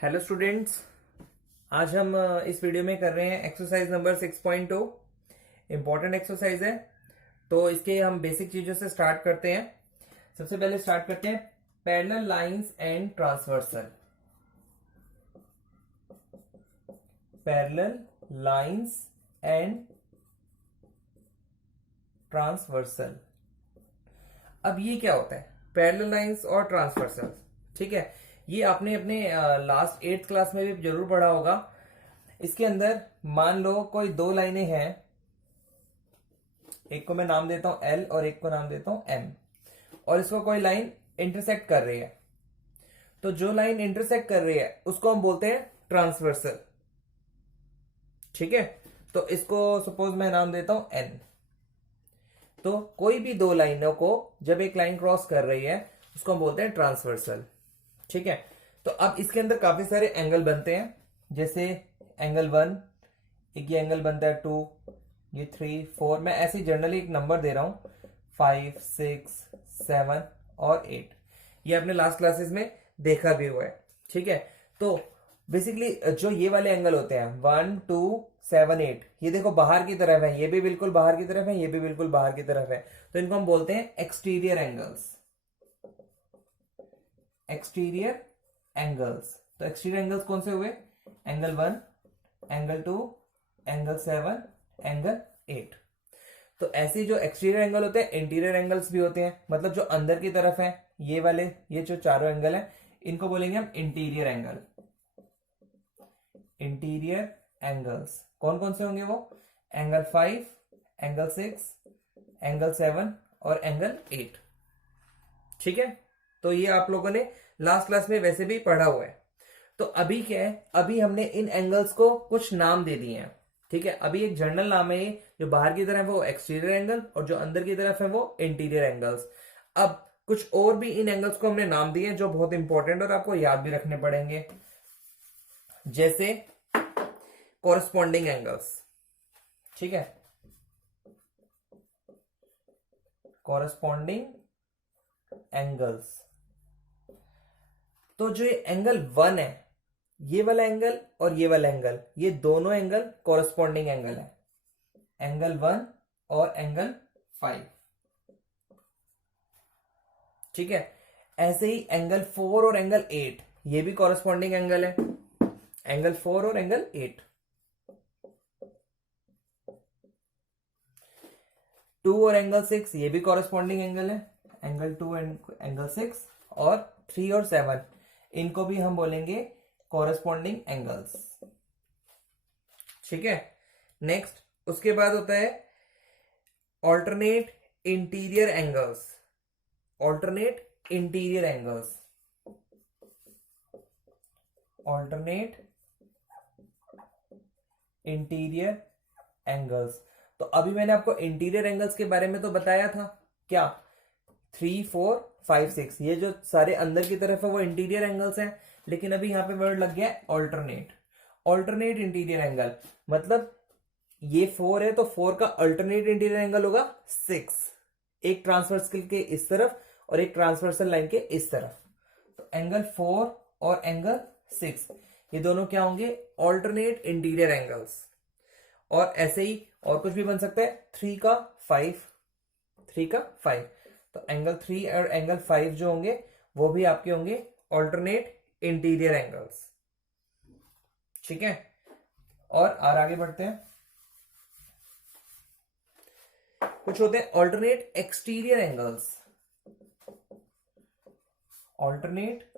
Hello students. आज हम इस वीडियो में कर रहे हैं एक्सरसाइज नंबर 6.2। इम्पॉर्टेंट एक्सरसाइज है, तो इसके हम बेसिक चीजों से स्टार्ट करते हैं। सबसे पहले स्टार्ट करते हैं parallel lines and transversal. Parallel lines and transversal. अब ये क्या होता है पैरेलल लाइंस और ट्रांसवर्सल? ठीक है, ये आपने अपने लास्ट 8th क्लास में भी जरूर पढ़ा होगा। इसके अंदर मान लो कोई दो लाइनें हैं, एक को मैं नाम देता हूं L और एक को नाम देता हूं M, और इसको कोई लाइन इंटरसेक्ट कर रही है। तो जो लाइन इंटरसेक्ट कर रही है उसको हम बोलते हैं ट्रांसवर्सल। ठीक है, तो इसको सपोज मैं नाम देता हूं N। तो कोई भी दो लाइनों को जब एक लाइन क्रॉस कर रही है उसको हम बोलते हैं ट्रांसवर्सल। ठीक है, तो अब इसके अंदर काफी सारे एंगल बनते हैं, जैसे एंगल 1, एक ये एंगल बनता है 2, ये 3, 4। मैं ऐसे ही जनरली एक नंबर दे रहा हूं 5, 6, 7 और 8। ये आपने लास्ट क्लासेस में देखा भी हुआ है। ठीक है, तो बेसिकली जो ये वाले एंगल होते हैं 1, 2, 7, 8, ये देखो बाहर की तरफ है, ये भी बिल्कुल बाहर की तरफ है, ये भी बिल्कुल बाहर की तरफ है। तो इनको हम बोलते हैं एक्सटीरियर एंगल्स। Exterior angles. तो एक्सटीरियर एंगल्स कौन से हुए? Angle 1, angle 2, angle 7, angle 8। तो ऐसे जो एक्सटीरियर एंगल होते हैं इंटीरियर एंगल्स भी होते हैं, मतलब जो अंदर की तरफ है ये वाले, ये जो चारों एंगल है इनको बोलेंगे हम इंटीरियर एंगल। इंटीरियर एंगल्स कौन कौन से होंगे? वो एंगल 5, एंगल 6, एंगल 7 और एंगल 8। ठीक है, तो ये आप लोगों ने लास्ट क्लास में वैसे भी पढ़ा हुआ है। तो अभी क्या है, अभी हमने इन एंगल्स को कुछ नाम दे दिए हैं। ठीक है, अभी एक जनरल नाम है ये, जो बाहर की तरफ है वो एक्सटीरियर एंगल और जो अंदर की तरफ है वो इंटीरियर एंगल्स। अब कुछ और भी इन एंगल्स को हमने नाम दिए जो बहुत इंपॉर्टेंट और आपको याद भी रखने पड़ेंगे, जैसे कॉरस्पॉन्डिंग एंगल्स। ठीक है, कॉरस्पॉन्डिंग एंगल्स। तो जो ये एंगल 1 है, ये वाला एंगल और ये वाला एंगल, ये दोनों एंगल कॉरस्पॉन्डिंग एंगल है। एंगल 1 और एंगल 5। ठीक है, ऐसे ही एंगल 4 और एंगल 8 ये भी कॉरस्पॉन्डिंग एंगल है। एंगल 4 और एंगल 8। 2 और एंगल 6 ये भी कॉरस्पॉन्डिंग एंगल है। एंगल 2 एंड एंगल 6 और 3 और 7 इनको भी हम बोलेंगे कॉरस्पॉन्डिंग एंगल्स। ठीक है, नेक्स्ट उसके बाद होता है alternate interior angles. Alternate interior angles. Alternate interior angles. तो अभी मैंने आपको इंटीरियर एंगल्स के बारे में तो बताया था, क्या 3, 4, 5, 6 ये जो सारे अंदर की तरफ है वो इंटीरियर एंगल्स हैं। लेकिन अभी यहां पे वर्ड लग गया ऑल्टरनेट। ऑल्टरनेट इंटीरियर एंगल मतलब ये 4 है तो 4 का अल्टरनेट इंटीरियर एंगल होगा 6, एक ट्रांसवर्सल के इस तरफ और एक ट्रांसवर्सल लाइन के इस तरफ। तो एंगल 4 और एंगल 6 ये दोनों क्या होंगे? Alternate interior angles. और ऐसे ही और कुछ भी बन सकता है 3 का 5, 3 का 5। तो एंगल 3 और एंगल 5 जो होंगे वो भी आपके होंगे ऑल्टरनेट इंटीरियर एंगल्स। ठीक है, और आगे बढ़ते हैं। कुछ होते हैं alternate exterior angles. Alternate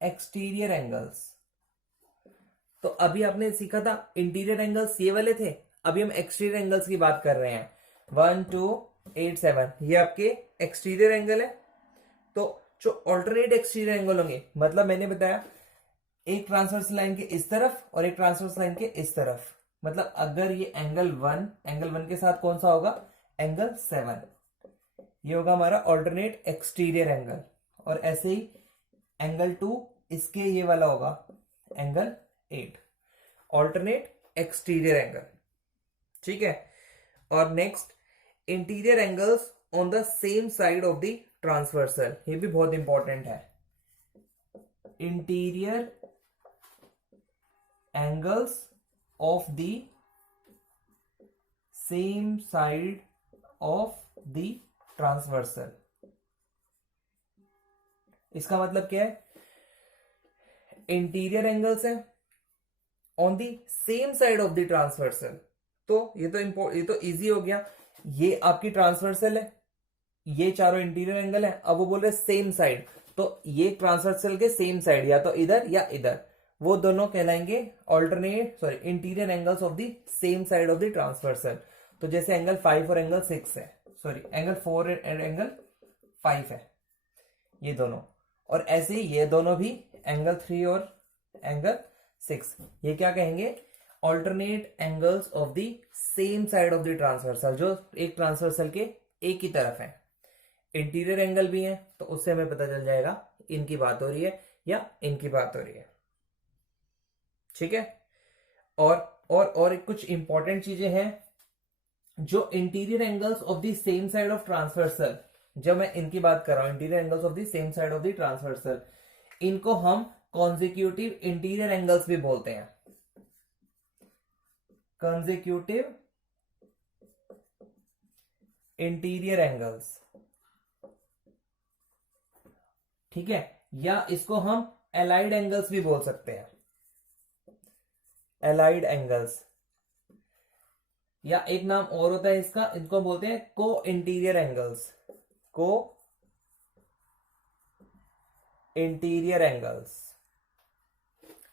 exterior angles. तो अभी आपने सीखा था इंटीरियर एंगल्स ये वाले थे, अभी हम एक्सटीरियर एंगल्स की बात कर रहे हैं। 1, 2, 8, 7 ये आपके एक्सटीरियर एंगल है। तो जो ऑल्टरनेट एक्सटीरियर एंगल होंगे, मतलब मैंने बताया एक ट्रांसवर्स लाइन के इस तरफ और एक ट्रांसवर्स लाइन के इस तरफ, मतलब अगर ये एंगल 1 के साथ कौन सा होगा? एंगल 7। ये होगा हमारा ऑल्टरनेट एक्सटीरियर एंगल। और ऐसे ही एंगल 2 इसके ये वाला होगा एंगल 8, ऑल्टरनेट एक्सटीरियर एंगल। ठीक है, और next interior angles on the same side of the transversal, ये भी बहुत इंपॉर्टेंट है। Interior angles of the same side of the transversal. इसका मतलब क्या है, इंटीरियर एंगल्स है on the same side of the transversal. तो ये तो इजी हो गया। ये आपकी ट्रांसवर्सल है, ये चारों इंटीरियर एंगल है। अब वो बोल रहे सेम साइड, तो ये ट्रांसवर्सल के सेम साइड, या तो इधर या इधर, वो दोनों कहलाएंगे interior angles of the same side of the transversal. तो जैसे एंगल 5 और एंगल 6 है, एंगल 4 एंड एंगल 5 है ये दोनों, और ऐसे ही ये दोनों भी एंगल 3 और एंगल 6, ये क्या कहेंगे, alternate angles of the same side of the transversal, जो एक ट्रांसवर्सल के एक ही तरफ है। इंटीरियर एंगल भी है, तो उससे हमें पता चल जाएगा इनकी बात हो रही है या इनकी बात हो रही है। ठीक है। और कुछ इंपॉर्टेंट चीजें हैं जो interior angles of the same side of transversal, जब मैं इनकी बात कर रहा हूं, interior angles of the same side of the transversal, इनको हम कॉन्जिक्यूटिव इंटीरियर एंगल्स भी बोलते हैं। कंसेक्यूटिव इंटीरियर एंगल्स, ठीक है, या इसको हम एलाइड एंगल्स भी बोल सकते हैं, एलाइड एंगल्स, या एक नाम और होता है इसका, इनको बोलते हैं को इंटीरियर एंगल्स, को इंटीरियर एंगल्स।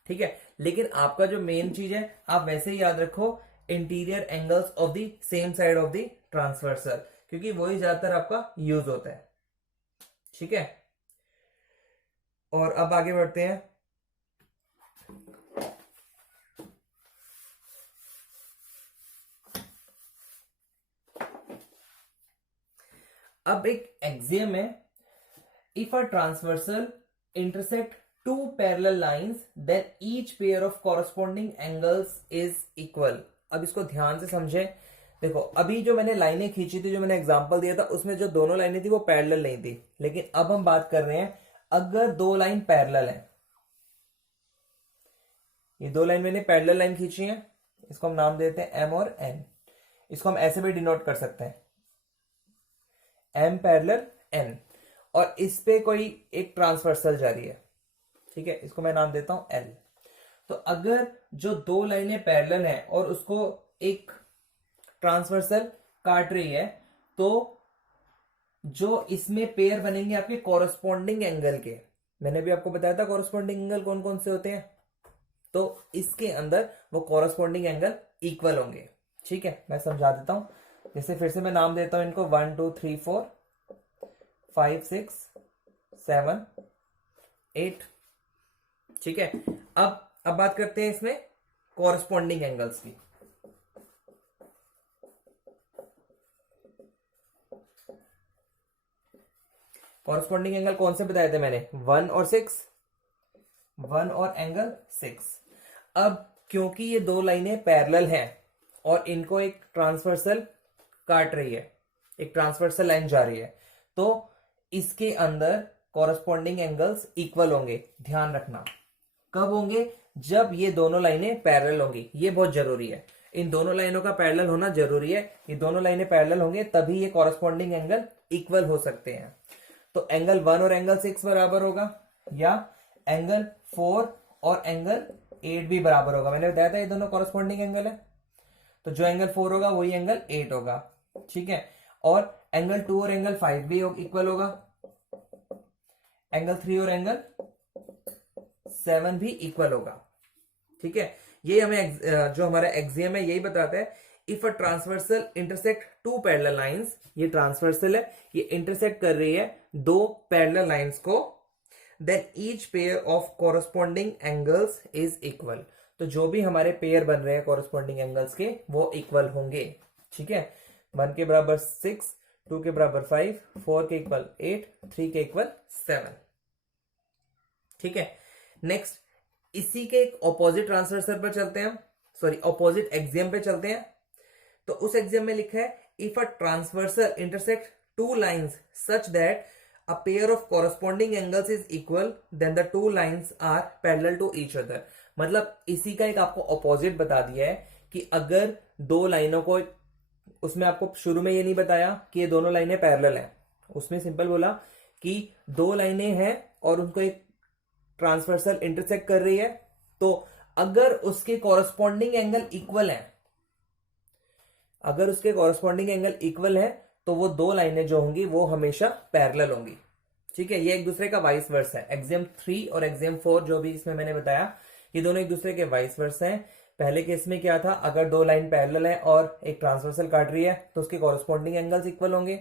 ठीक है, लेकिन आपका जो मेन चीज है, आप वैसे ही याद रखो interior angles of the same side of the transversal, क्योंकि वही ज्यादातर आपका यूज होता है। ठीक है, और अब आगे बढ़ते हैं। अब एक एक्सियम है, if a transversal intersect two parallel lines then each pair of corresponding angles is equal. अब इसको ध्यान से समझें। देखो, अभी जो मैंने लाइनें खींची थी, जो मैंने एग्जांपल दिया था, उसमें जो दोनों लाइनें थी वो पैरेलल नहीं थी, लेकिन अब हम बात कर रहे हैं अगर दो लाइन पैरेलल है, ये दो लाइन मैंने पैरेलल लाइन खींची है, इसको हम नाम देते हैं एम और एन। इसको हम ऐसे भी डिनोट कर सकते हैं, एम पैरेलल एन, और इस पे कोई एक ट्रांसवर्सल जा रही है। ठीक है, इसको मैं नाम देता हूं एल। तो अगर जो दो लाइनें पैरेलल हैं और उसको एक ट्रांसवर्सल काट रही है, तो जो इसमें पेयर बनेंगे आपके कॉरस्पॉन्डिंग एंगल के, मैंने भी आपको बताया था कॉरस्पॉन्डिंग एंगल कौन कौन से होते हैं, तो इसके अंदर वो कॉरस्पॉन्डिंग एंगल इक्वल होंगे। ठीक है, मैं समझा देता हूं। जैसे फिर से मैं नाम देता हूं इनको 1 2 3 4 5 6 7 8। ठीक है, अब बात करते हैं इसमें कॉरस्पॉन्डिंग एंगल्स की। कॉरस्पॉन्डिंग एंगल कौन से बताए थे मैंने, 1 और 6, 1 और एंगल 6। अब क्योंकि ये दो लाइनें पैरेलल हैं और इनको एक ट्रांसवर्सल काट रही है, एक ट्रांसवर्सल लाइन जा रही है, तो इसके अंदर कॉरस्पॉन्डिंग एंगल्स इक्वल होंगे। ध्यान रखना, कब होंगे, जब ये दोनों लाइनें पैरेलल होंगी। ये बहुत जरूरी है, इन दोनों लाइनों का पैरेलल होना जरूरी है। ये दोनों लाइनें पैरेलल होंगे तभी ये कॉरस्पॉन्डिंग एंगल इक्वल हो सकते हैं। तो एंगल 1 और एंगल 6 बराबर होगा, या एंगल 4 और एंगल 8 भी बराबर होगा। मैंने बताया था ये दोनों कॉरस्पॉन्डिंग एंगल है, तो जो एंगल 4 होगा वही एंगल 8 होगा। ठीक है, और एंगल 2 और एंगल 5 भी इक्वल होगा, एंगल 3 और एंगल 7 भी इक्वल होगा। ठीक है, ये हमें जो हमारा एक्सियम है यही बताता है, if a transversal intersect two parallel lines, ये ट्रांसवर्सल है, ये इंटरसेक्ट कर रही है दो पैरेलल लाइंस को, then each pair of corresponding angles is equal. तो जो भी हमारे पेयर बन रहे हैं कॉरस्पॉन्डिंग एंगल्स के, वो इक्वल होंगे। ठीक है, 1 के बराबर 6, 2 के बराबर 5, 4 के इक्वल 8, 3 के इक्वल 7। ठीक है, नेक्स्ट इसी के एक ऑपोजिट ट्रांसवर्सल पर चलते हैं, ऑपोजिट एक्सियम पे चलते हैं। तो उस एक्सियम में लिखा है, if a transversal intersect two lines such that a pair of corresponding angles is equal then the two lines are parallel to each other। मतलब इसी का एक आपको ऑपोजिट बता दिया है कि अगर दो लाइनों को, उसमें आपको शुरू में ये नहीं बताया कि ये दोनों लाइनें पैरेलल हैं, उसमें सिंपल बोला कि दो लाइनें हैं और उनको एक ट्रांसवर्सल इंटरसेक्ट कर रही है, तो अगर उसके कॉरस्पॉन्डिंग एंगल इक्वल है, अगर उसके कॉरस्पॉन्डिंग एंगल इक्वल है तो वो दो लाइनें जो होंगी वो हमेशा पैरेलल होंगी। ठीक है, ये एक दूसरे का वाइस वर्स है। एग्जाम 3 और एग्जाम 4 जो भी इसमें मैंने बताया, ये दोनों एक दूसरे के वाइस वर्स हैं। पहले केस में क्या था, अगर दो लाइन पैरेलल है और एक ट्रांसवर्सल काट रही है तो उसके कॉरस्पॉन्डिंग एंगल्स इक्वल होंगे,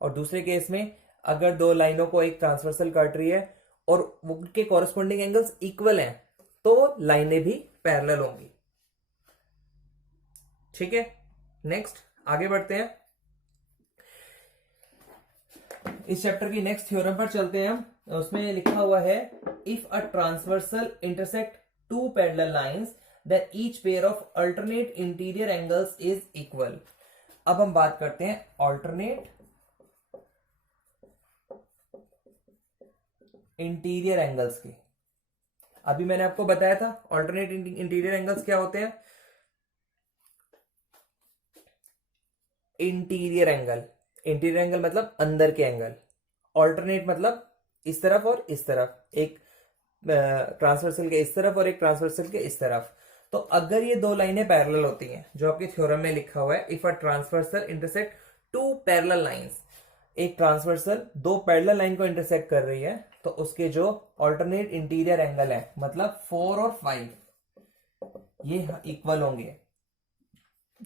और दूसरे केस में अगर दो लाइनों को एक ट्रांसवर्सल काट रही है और उनके कॉरस्पॉन्डिंग एंगल्स इक्वल हैं तो लाइनें भी पैरेलल होंगी। ठीक है, नेक्स्ट आगे बढ़ते हैं, इस चैप्टर की नेक्स्ट थ्योरम पर चलते हैं हम। उसमें लिखा हुआ है if a transversal intersect two parallel lines then each pair of alternate interior angles is equal. अब हम बात करते हैं अल्टरनेट इंटीरियर एंगल्स की। अभी मैंने आपको बताया था अल्टरनेट इंटीरियर एंगल्स क्या होते हैं। इंटीरियर एंगल मतलब अंदर के एंगल, ऑल्टरनेट मतलब इस तरफ और इस तरफ, एक ट्रांसवर्सल के इस तरफ और एक ट्रांसवर्सल के इस तरफ। तो अगर ये दो लाइनें पैरेलल होती हैं, जो आपके थ्योरम में लिखा हुआ है, if a transversal intersect two parallel lines, एक ट्रांसवर्सल दो पैरेलल लाइन को इंटरसेक्ट कर रही है, तो उसके जो ऑल्टरनेट इंटीरियर एंगल है, मतलब 4 और 5, ये इक्वल होंगे,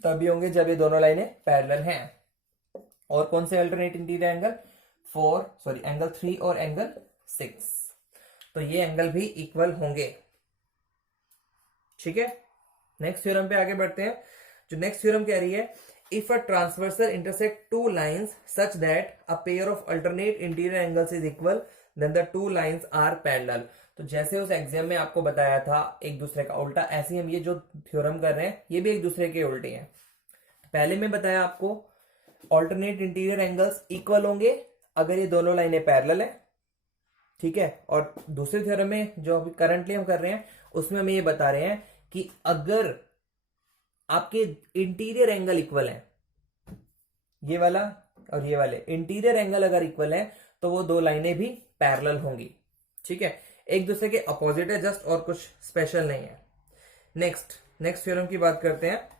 तभी होंगे जब ये दोनों लाइनें पैरेलल हैं। और कौन से अल्टरनेट इंटीरियर एंगल, एंगल 3 और एंगल 6, तो ये एंगल भी इक्वल होंगे। ठीक है, नेक्स्ट थ्योरम पे आगे बढ़ते हैं। जो नेक्स्ट थ्योरम कह रही है if a transversal intersect two lines such that a pair of alternate interior angles is equal then the two lines are parallel. तो जैसे उस एग्जाम में आपको बताया था एक दूसरे का उल्टा, ऐसे ही हम ये जो थ्योरम कर रहे हैं ये भी एक दूसरे के उल्टे हैं। पहले में बताया आपको ऑल्टरनेट इंटीरियर एंगल्स इक्वल होंगे अगर ये दोनों लाइनें पैरेलल है। ठीक है, और दूसरे थ्योरम में जो अभी करंटली हम कर रहे हैं उसमें हम ये बता रहे हैं कि अगर आपके इंटीरियर एंगल इक्वल है, ये वाला और ये वाले इंटीरियर एंगल अगर इक्वल है तो वो दो लाइनें भी पैरेलल होंगी। ठीक है, एक दूसरे के अपोजिट है जस्ट, और कुछ स्पेशल नहीं है। नेक्स्ट थ्योरम की बात करते हैं।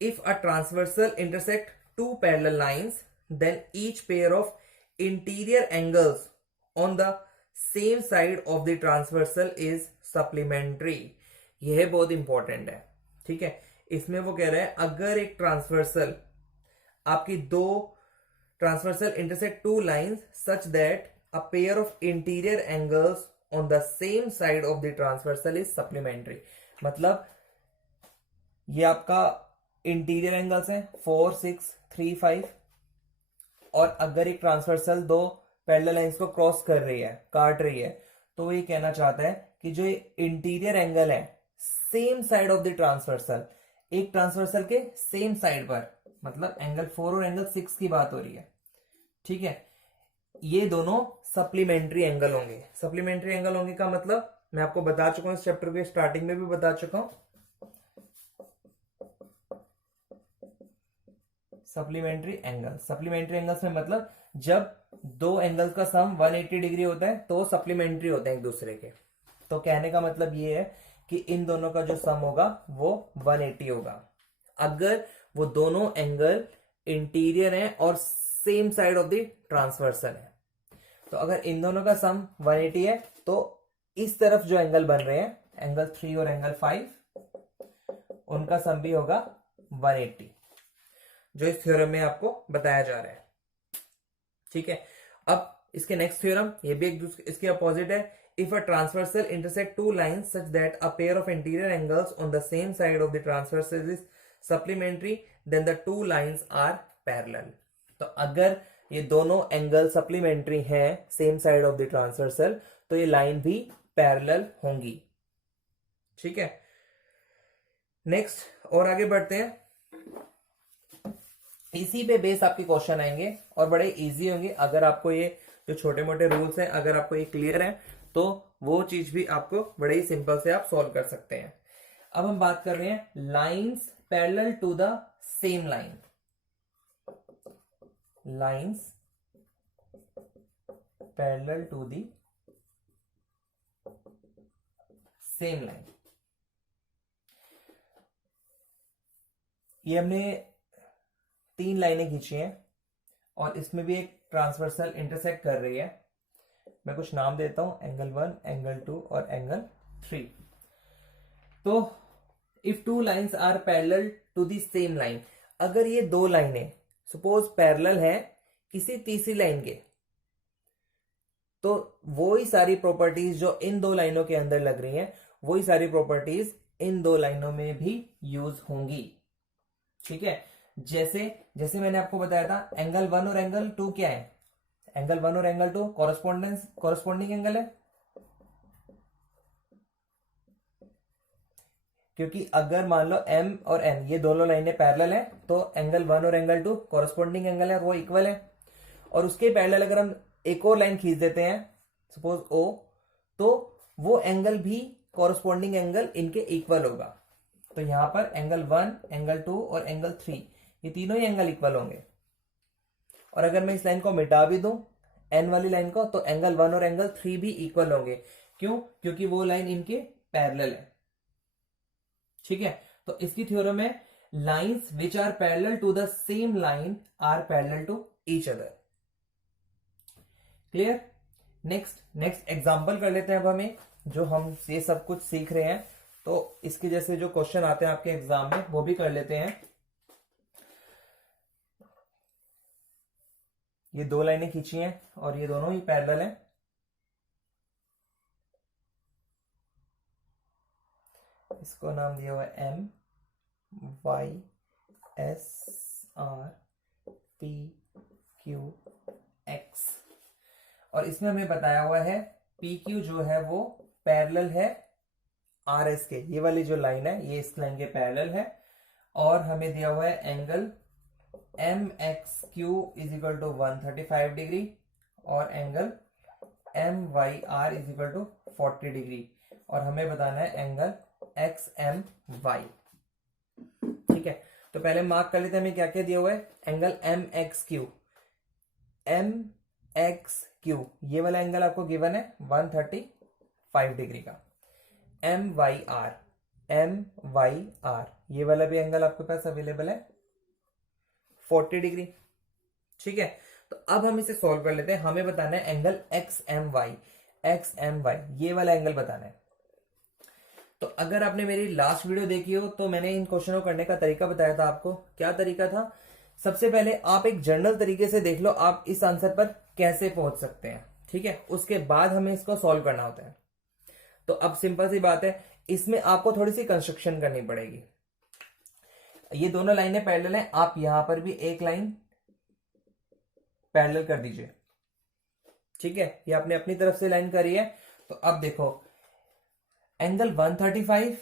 If a transversal intersect two parallel lines, then each pair of interior angles on the same side of the transversal is supplementary। यह बहुत इंपॉर्टेंट है। ठीक है, इसमें वो कह रहा है अगर एक ट्रांसवर्सल, आपकी दो transversal intersect two lines such that a pair of interior angles on the same side of the transversal is supplementary. मतलब ये आपका इंटीरियर एंगल्स हैं 4, 6, 3, 5, और अगर एक ट्रांसवर्सल दो पैरेलल लाइंस को क्रॉस कर रही है, काट रही है, तो ये कहना चाहता है कि जो इंटीरियर एंगल है same side of the transversal, एक ट्रांसवर्सल के सेम साइड पर, मतलब एंगल 4 और एंगल 6 की बात हो रही है। ठीक है, ये दोनों सप्लीमेंट्री एंगल होंगे। सप्लीमेंट्री एंगल होंगे का मतलब मैं आपको बता चुका हूं, इस चैप्टर के स्टार्टिंग में भी बता चुका हूं। सप्लीमेंट्री एंगल्स में मतलब जब दो एंगल्स का सम 180 डिग्री होता है तो सप्लीमेंट्री होते हैं एक दूसरे के। तो कहने का मतलब ये है कि इन दोनों का जो सम होगा वो 180 होगा अगर वो दोनों एंगल इंटीरियर हैं और same side of the transversal है। तो अगर इन दोनों का सम 180 है तो इस तरफ जो एंगल बन रहे हैं, एंगल 3 और एंगल 5, उनका सम भी होगा 180, जो इस थ्योरम में आपको बताया जा रहा है। ठीक है, अब इसके नेक्स्ट थ्योरम, ये भी इसके अपोजिट है। If a transversal intersect two lines such that a pair of interior angles on the same side of the transversal is supplementary then the two lines are parallel. तो अगर ये दोनों angle supplementary हैं same side of the transversal तो ये line भी parallel होंगी। ठीक है, नेक्स्ट और आगे बढ़ते हैं। इसी पे बेस आपके क्वेश्चन आएंगे और बड़े इजी होंगे। अगर आपको ये जो छोटे मोटे रूल्स हैं अगर आपको ये क्लियर है तो वो चीज भी आपको बड़े ही सिंपल से आप सॉल्व कर सकते हैं। अब हम बात कर रहे हैं lines parallel to the same line. Lines parallel to the same line. ये हमने 3 लाइनें खींची हैं और इसमें भी एक ट्रांसवर्सल इंटरसेक्ट कर रही है। मैं कुछ नाम देता हूं, एंगल 1, एंगल 2 और एंगल 3। तो if two lines are parallel to the same line, अगर ये दो लाइनें सपोज पैरेलल है किसी तीसरी लाइन के, तो वो ही सारी प्रॉपर्टीज जो इन दो लाइनों के अंदर लग रही हैं वही सारी प्रॉपर्टीज इन दो लाइनों में भी यूज होंगी। ठीक है, जैसे जैसे मैंने आपको बताया था एंगल 1 और एंगल 2 क्या है, एंगल 1 और एंगल 2 कॉरस्पॉन्डिंग एंगल है। क्योंकि अगर मान लो m और n ये दोनों लाइनें पैरेलल है तो एंगल 1 और एंगल 2 कॉरस्पॉन्डिंग एंगल है, वो इक्वल है। और उसके पैरेलल अगर हम एक और लाइन खींच देते हैं सपोज O, तो वो एंगल भी कॉरस्पॉन्डिंग एंगल इनके इक्वल होगा। तो यहां पर एंगल 1, एंगल 2 और एंगल 3 ये तीनों ही एंगल इक्वल होंगे। और अगर मैं इस लाइन को मिटा भी दूं n वाली लाइन को, तो एंगल 1 और एंगल 3 भी इक्वल होंगे। क्यों? क्योंकि वो लाइन इनके पैरेलल है। ठीक है, तो इसकी थ्योरम है lines which are parallel to the same line are parallel to each other. Clear? Next example कर लेते हैं। अब हमें जो हम ये सब कुछ सीख रहे हैं तो इसके जैसे जो क्वेश्चन आते हैं आपके एग्जाम में वो भी कर लेते हैं। ये दो लाइनें खींची हैं और ये दोनों ही पैरेलल हैं। इसको नाम दिया हुआ है M Y S R P Q X और इसमें हमें बताया हुआ है PQ जो है वो पैरेलल है RS के। ये वाली जो लाइन है ये इस लाइन के पैरेलल है। और हमें दिया हुआ है angle MXQ is equal to 135 degree और angle MYR is equal to 40 degree. और हमें बताना है एंगल XMY। ठीक है, तो पहले मार्क कर लेते हैं हमें क्या क्या दिया हुआ है। एंगल MXQ ये वाला एंगल आपको गिवन है 135 डिग्री का। MYR ये वाला भी एंगल आपके पास अवेलेबल है 40 डिग्री। ठीक है, तो अब हम इसे सॉल्व कर लेते हैं। हमें बताना है एंगल XMY ये वाला एंगल बताना है। तो अगर आपने मेरी लास्ट वीडियो देखी हो तो मैंने इन क्वेश्चनों को करने का तरीका बताया था आपको। क्या तरीका था? सबसे पहले आप एक जनरल तरीके से देख लो आप इस आंसर पर कैसे पहुंच सकते हैं। ठीक है, उसके बाद हमें इसको सॉल्व करना होता है। तो अब सिंपल सी बात है, इसमें आपको थोड़ी सी कंस्ट्रक्शन करनी पड़ेगी। ये दोनों लाइनें पैरेलल हैं, आप यहां पर भी एक लाइन पैरेलल कर दीजिए। ठीक है, ये आपने अपनी तरफ से लाइन करी है। तो अब देखो एंगल 135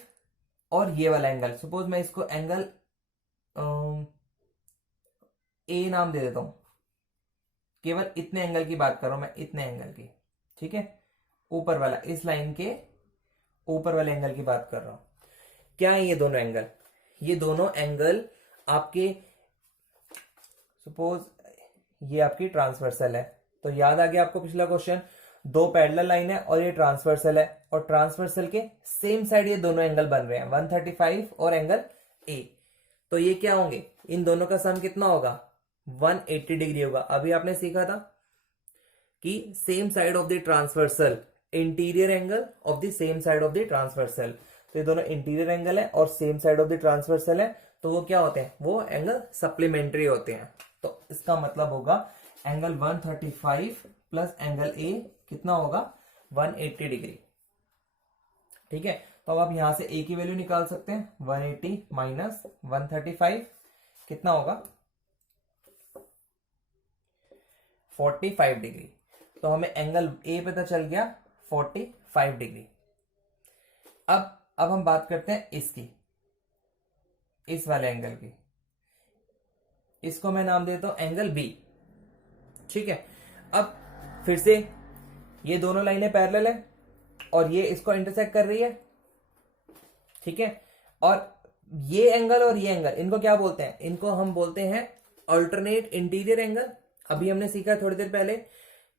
और ये वाला एंगल, सपोज मैं इसको एंगल ए नाम दे देता हूं। केवल इतने एंगल की बात कर रहा हूं मैं, इतने एंगल की। ठीक है, ऊपर वाला, इस लाइन के ऊपर वाले एंगल की बात कर रहा हूं। क्या है ये दोनों एंगल? ये दोनों एंगल आपके सपोज ये आपकी ट्रांसवर्सल है। तो याद आ गया आपको पिछला क्वेश्चन, दो पैरेलल लाइन है और ये ट्रांसवर्सल है और ट्रांसवर्सल के सेम साइड ये दोनों एंगल बन रहे हैं 135 और एंगल ए। तो ये क्या होंगे? इन दोनों का सम कितना होगा? 180 डिग्री होगा। अभी आपने सीखा था कि same side of the transversal, interior angle of the same side of the transversal. तो ये दोनों इंटीरियर एंगल है और same side of the transversal है, तो वो क्या होते हैं? वो एंगल सप्लीमेंट्री होते हैं। तो इसका मतलब होगा एंगल 135 प्लस एंगल ए कितना होगा? 180 डिग्री। ठीक है, तो अब आप यहां से ए की वैल्यू निकाल सकते हैं। 180 माइनस 135 कितना होगा? 45 डिग्री। तो हमें एंगल ए पता चल गया 45 डिग्री। अब हम बात करते हैं इसकी, इस वाले एंगल की। इसको मैं नाम देता हूं एंगल बी। ठीक है, अब फिर से ये दोनों लाइनें पैरेलल है और ये इसको इंटरसेक्ट कर रही है। ठीक है, और ये एंगल और ये एंगल, इनको क्या बोलते हैं? इनको हम बोलते हैं अल्टरनेट इंटीरियर एंगल। अभी हमने सीखा थोड़ी देर पहले,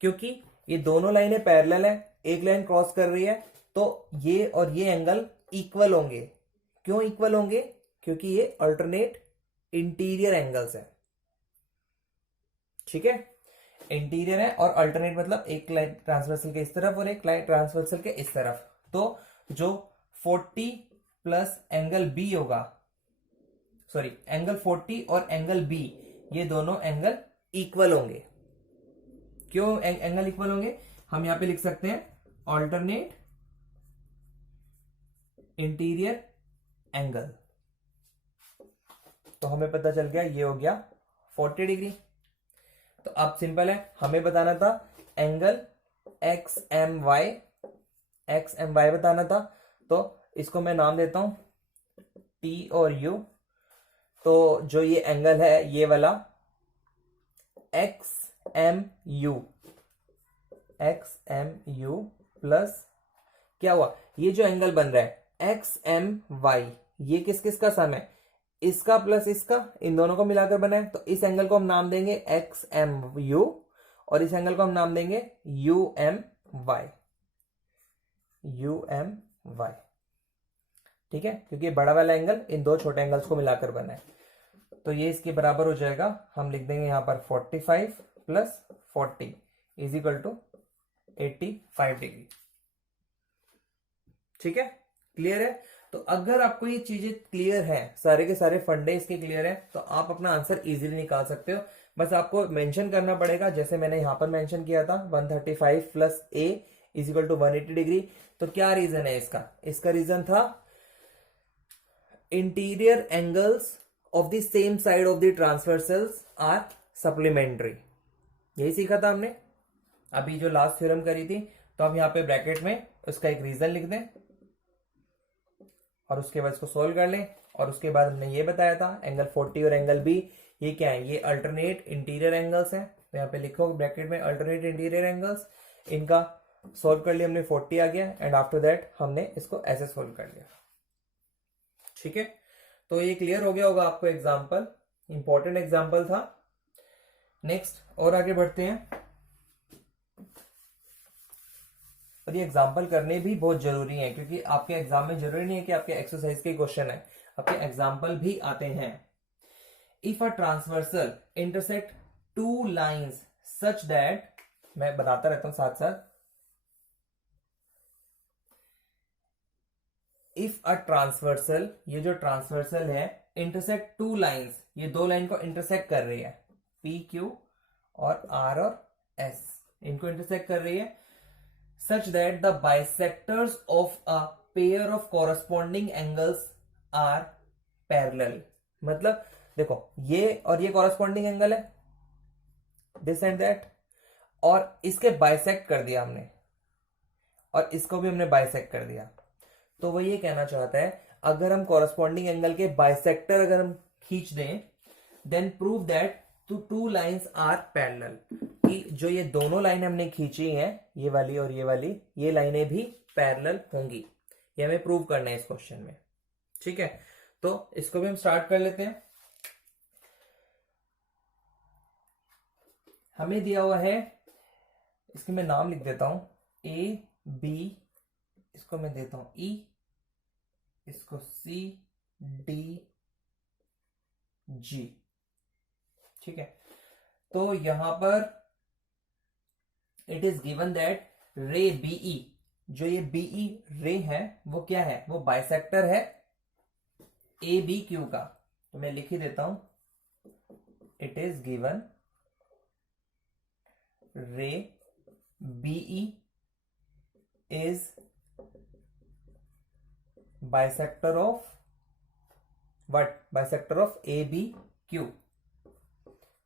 क्योंकि ये दोनों लाइनें पैरेलल है, एक लाइन क्रॉस कर रही है, तो ये और ये एंगल इक्वल होंगे। क्यों इक्वल होंगे? क्योंकि ये अल्टरनेट इंटीरियर एंगल्स है। ठीक है, इंटीरियर है और अल्टरनेट मतलब एक लाइन ट्रांसवर्सल के इस तरफ और एक लाइन ट्रांसवर्सल के इस तरफ। तो जो 40 प्लस एंगल बी होगा, सॉरी एंगल 40 और एंगल बी, ये दोनों एंगल इक्वल होंगे। क्यों एंगल इक्वल होंगे? हम यहां पे लिख सकते हैं अल्टरनेट इंटीरियर एंगल। तो हमें पता चल गया ये हो गया 40 डिग्री। तो अब सिंपल है, हमें बताना था एंगल एक्स एम वाई बताना था। तो इसको मैं नाम देता हूं टी और यू। तो जो ये एंगल है ये वाला एक्स एम यू प्लस क्या हुआ, ये जो एंगल बन रहा है एक्स एम वाई, ये किस किस का सम है? इसका प्लस इसका, इन दोनों को मिलाकर बना है। तो इस एंगल को हम नाम देंगे एक्स एम यू और इस एंगल को हम नाम देंगे यू एम वाई। ठीक है, क्योंकि बड़ा वाला एंगल इन दो छोटे एंगल्स को मिलाकर बना है। तो ये इसके बराबर हो जाएगा, हम लिख देंगे यहां पर 45 plus 40 is equal to 85 degree. ठीक है, क्लियर है? तो अगर आपको ये चीजें क्लियर है, सारे के सारे फंडे इसके क्लियर है, तो आप अपना आंसर इजीली निकाल सकते हो। बस आपको मेंशन करना पड़ेगा, जैसे मैंने यहां पर मेंशन किया था 135 plus A is equal to 180 degree. तो क्या रीजन है इसका? इसका रीजन था interior angles of the same side of the transversals are supplementary. यही सीखा था हमने अभी जो लास्ट थ्योरम करी थी। तो हम यहां पे ब्रैकेट में उसका एक रीजन लिख दें और उसके बाद इसको सोल्व कर लें। और उसके बाद हमने ये बताया था एंगल 40 और एंगल बी ये क्या है? ये अल्टरनेट इंटीरियर एंगल्स हैं। तो यहाँ पे लिखो ब्रैकेट में अल्टरनेट इंटीरियर एंगल्स, इनका सोल्व कर लिया हमने, 40 आ गया एंड आफ्टर दैट हमने इसको ऐसे सोल्व कर लिया। ठीक है, तो ये क्लियर हो गया होगा आपको। एग्जाम्पल, इंपॉर्टेंट एग्जाम्पल था। नेक्स्ट और आगे बढ़ते हैं। और ये एग्जाम्पल करने भी बहुत जरूरी है, क्योंकि आपके एग्जाम में जरूरी नहीं है कि आपके एक्सरसाइज के क्वेश्चन है, आपके एग्जाम्पल भी आते हैं। If a transversal intersect two lines such that, मैं बताता रहता हूं साथ साथ, इफ अ ट्रांसवर्सल, ये जो ट्रांसवर्सल है इंटरसेक्ट टू लाइंस, ये दो लाइन को इंटरसेक्ट कर रही है, पी क्यू और आर और एस, इनको इंटरसेक्ट कर रही है, such that the bisectors of a pair of corresponding angles are parallel। मतलब देखो ये और ये corresponding एंगल है, this and that, और इसके बाइसेक्ट कर दिया हमने और इसको भी हमने बाइसेक्ट कर दिया। तो वो ये कहना चाहता है अगर हम कॉरस्पॉन्डिंग एंगल के बाइसेक्टर अगर हम खींच दें, then prove that two lines are parallel, कि जो ये दोनों लाइनें हमने खींची हैं, ये वाली और ये वाली, ये लाइनें भी पैरेलल होंगी। ये हमें प्रूव करना है इस क्वेश्चन में। ठीक है, तो इसको भी हम स्टार्ट कर लेते हैं। हमें दिया हुआ है, इसके मैं नाम लिख देता हूं ए बी, इसको मैं देता हूं ई, इसको सी डी जी। ठीक है, तो यहां पर इट इज गिवन दैट रे बीई, जो ये बीई रे है वो क्या है? वो बाइसेक्टर है ए बी क्यू का। तो मैं लिख ही देता हूं, it is given ray BE is bisector of what? Bisector of A B Q,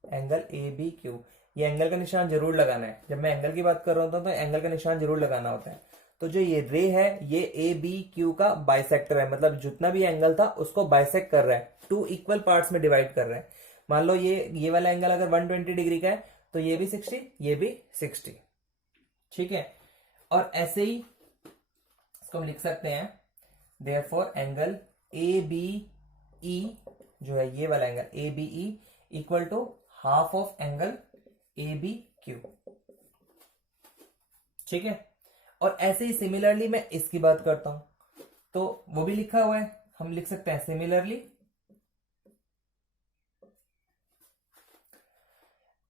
angle A B Q. ये एंगल का निशान जरूर लगाना है, जब मैं एंगल की बात कर रहा होता हूं तो एंगल का निशान जरूर लगाना होता है। तो जो ये रे है ये ए बी क्यू का बाइसेक्टर है, मतलब जितना भी एंगल था उसको बाइसेक्ट कर रहा है, टू इक्वल पार्ट्स में डिवाइड कर रहा है। मान लो ये वाला एंगल अगर 120 डिग्री का है तो ये भी 60, ये भी 60। ठीक है, और ऐसे ही इसको हम लिख सकते हैं, therefore angle A B E जो है ये वाला angle A B E equal to half of angle A B Q. ठीक है, और ऐसे ही सिमिलरली मैं इसकी बात करता हूं तो वो भी लिखा हुआ है, हम लिख सकते हैं सिमिलरली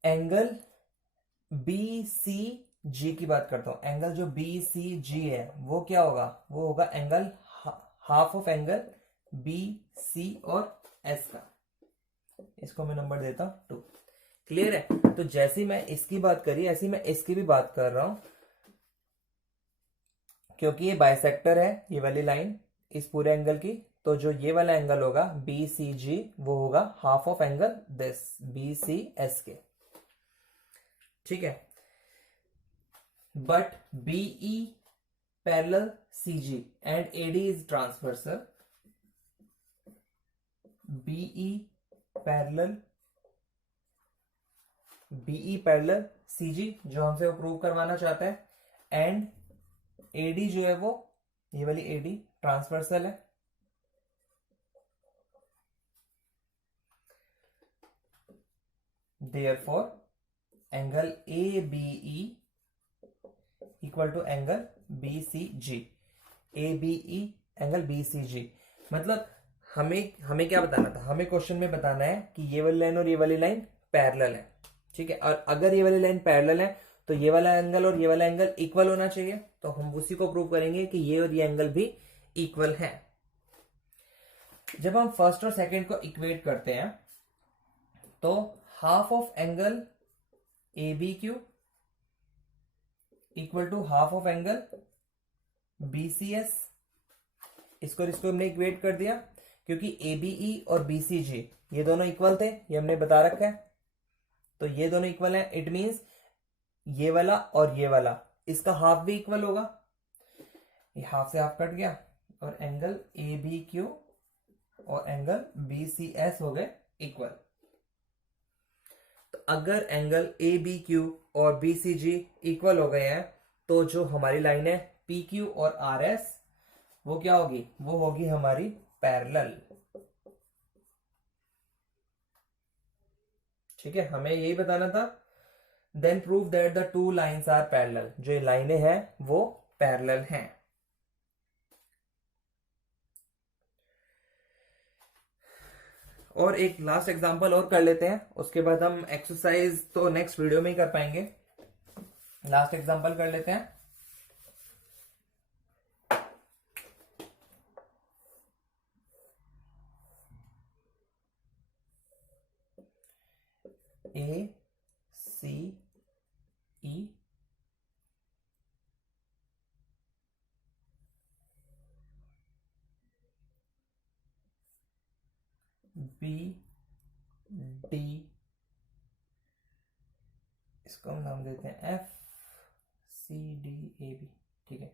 एंगल बी सी जी की बात करता हूं। एंगल जो बी सी जी है वो क्या होगा, वो होगा angle half of angle B C और एस का। इसको मैं नंबर देता हूं 2। क्लियर है, तो जैसी मैं इसकी बात करी ऐसी मैं इसकी भी बात कर रहा हूं, क्योंकि ये बाइसेक्टर है ये वाली लाइन इस पूरे एंगल की, तो जो ये वाला एंगल होगा बी सी जी वो होगा half of angle this B C S के। ठीक है, but BE parallel CG and AD is transversal. BE parallel CG जो हमसे वो प्रूव करवाना चाहता है, एंड एडी जो है वो ये वाली एडी ट्रांसवर्सल है। Therefore angle A B E equal to angle B C G. A B E angle B C G मतलब हमें क्या बताना था, हमें क्वेश्चन में बताना है कि ये वाली लाइन और ये वाली लाइन पैरेलल है। ठीक है, और अगर ये वाली लाइन पैरेलल है तो ये वाला एंगल और ये वाला एंगल इक्वल होना चाहिए, तो हम उसी को प्रूव करेंगे कि ये और ये एंगल भी इक्वल है। जब हम फर्स्ट और सेकंड को इक्वेट करते हैं तो half of angle A B Q equal to half of angle B C S. इसको हमने इक्वेट कर दिया क्योंकि ए बी ई और बी सी जी ये दोनों इक्वल थे, ये हमने बता रखा है, तो ये दोनों इक्वल है। इट मींस ये वाला और ये वाला इसका हाफ भी इक्वल होगा, ये हाफ से हाफ कट गया, और एंगल ए बी क्यू और एंगल बी सी एस हो गए इक्वल। तो अगर एंगल ए बी क्यू और बी सी जी इक्वल हो गए हैं तो जो हमारी लाइन है पी क्यू और आर एस वो क्या होगी, वो होगी हमारी पैरेलल। ठीक है, हमें यही बताना था। Then prove that the two lines are parallel, जो ये लाइनें हैं वो पैरेलल हैं। और एक लास्ट एग्जांपल और कर लेते हैं, उसके बाद हम एक्सरसाइज तो नेक्स्ट वीडियो में ही कर पाएंगे। लास्ट एग्जांपल कर लेते हैं। ए सी ई बी डी, इसको हम नाम देते हैं F C D A B. ठीक है,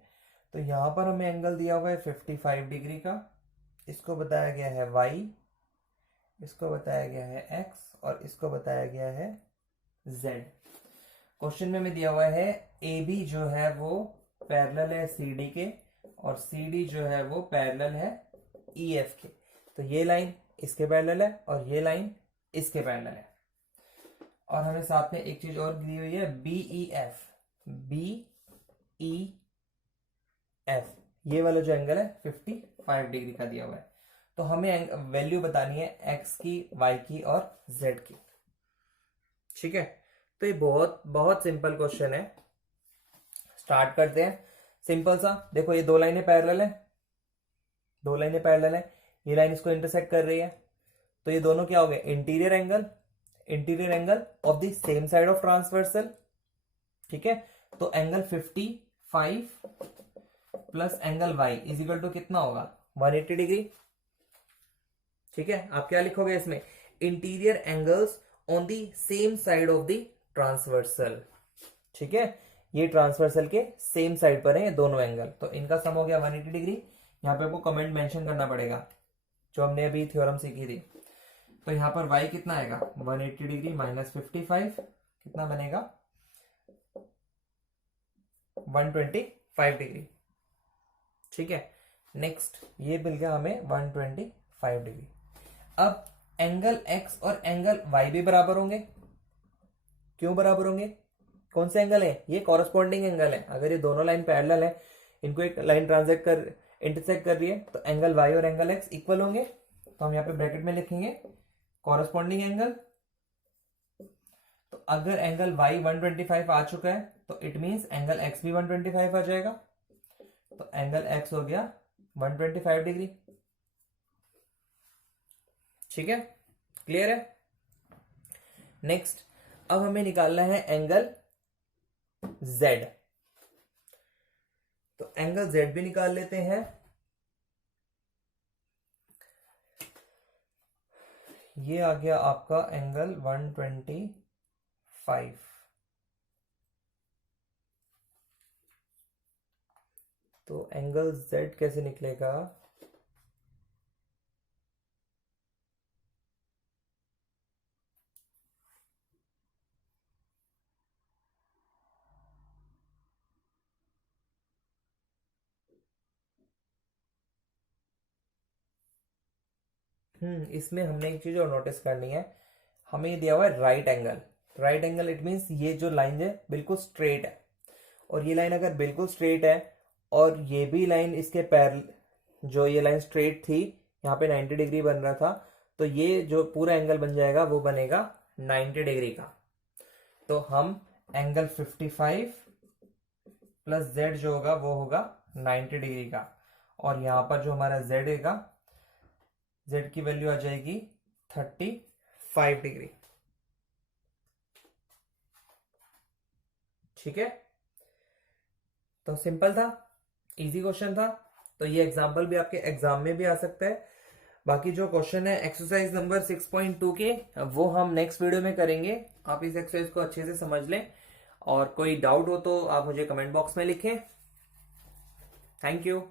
तो यहां पर हमें एंगल दिया हुआ है 55 डिग्री का, इसको बताया गया है y, इसको बताया गया है x और इसको बताया गया है z। क्वेश्चन में हमें दिया हुआ है ए बी जो है वो पैरेलल है सी डी के और सी डी जो है वो पैरेलल है ई एफ के। तो ये लाइन इसके पैरेलल है और ये लाइन इसके पैरेलल है। और हमें साथ में एक चीज और दी हुई है बी ई एफ, ये वाला जो एंगल है 55 डिग्री का दिया हुआ है। तो हमें वैल्यू बतानी है एक्स की, वाई की और जेड की। ठीक है, तो ये बहुत बहुत सिंपल क्वेश्चन है। स्टार्ट करते हैं। सिंपल सा, देखो ये दो लाइनें पैरेलल है, दो लाइनें पैरेलल है, ये लाइन इसको इंटरसेक्ट कर रही है, तो ये दोनों क्या हो गए, interior angle of the same side of transversal. ठीक है, तो angle 55 plus angle y is equal to कितना होगा, 180 डिग्री। ठीक है, आप क्या लिखोगे इसमें, interior angles on the same side of the transversal. ठीक है, ये ट्रांसवर्सल के सेम साइड पर है ये दोनों एंगल, तो इनका सम हो गया 180 डिग्री। यहां पे आपको कमेंट मेंशन करना पड़ेगा जो हमने अभी थ्योरम सीखी थी। तो यहां पर y कितना आएगा 180 डिग्री माइनस 55 कितना बनेगा 125 डिग्री। ठीक है, नेक्स्ट ये मिल गया हमें 125 डिग्री। अब एंगल x और एंगल y भी बराबर होंगे। क्यों बराबर होंगे? कौन से एंगल है ये? कॉरस्पॉन्डिंग एंगल है। अगर ये दोनों लाइन पैरेलल है, इनको एक लाइन इंटरसेक्ट कर रही है, तो एंगल y और एंगल x इक्वल होंगे। तो हम यहाँ पे ब्रैकेट में लिखेंगे कॉरस्पॉन्डिंग एंगल। तो अगर एंगल y 125 आ चुका है तो इट मींस एंगल x भी 125 आ जाएगा। तो एंगल x हो गया 125 डिग्री। ठीक है, क्लियर है? नेक्स्ट अब हमें निकालना है एंगल z। तो एंगल z भी निकाल लेते हैं। ये आ गया आपका एंगल 125। तो एंगल z कैसे निकलेगा? इसमें हमने एक चीज और नोटिस करनी है। हमें ये दिया हुआ है right angle. Right angle it means ये जो लाइन है बिल्कुल स्ट्रेट है, और ये लाइन अगर बिल्कुल स्ट्रेट है और ये भी लाइन इसके पैरेलल, जो ये लाइन स्ट्रेट थी यहाँ पे 90 डिग्री बन रहा था, तो ये जो पूरा एंगल बन जाएगा वो बनेगा 90 डिग्री का। तो हम एंगल 55 प्लस जेड जो होगा वो होगा 90 डिग्री का, और यहां पर जो हमारा जेड होगा, जेड की वैल्यू आ जाएगी 35 डिग्री। ठीक है, तो सिंपल था, इजी क्वेश्चन था। तो ये एग्जाम्पल भी आपके एग्जाम में भी आ सकता है। बाकी जो क्वेश्चन है एक्सरसाइज नंबर 6.2 के, वो हम नेक्स्ट वीडियो में करेंगे। आप इस एक्सरसाइज को अच्छे से समझ लें, और कोई डाउट हो तो आप मुझे कमेंट बॉक्स में लिखें। Thank you.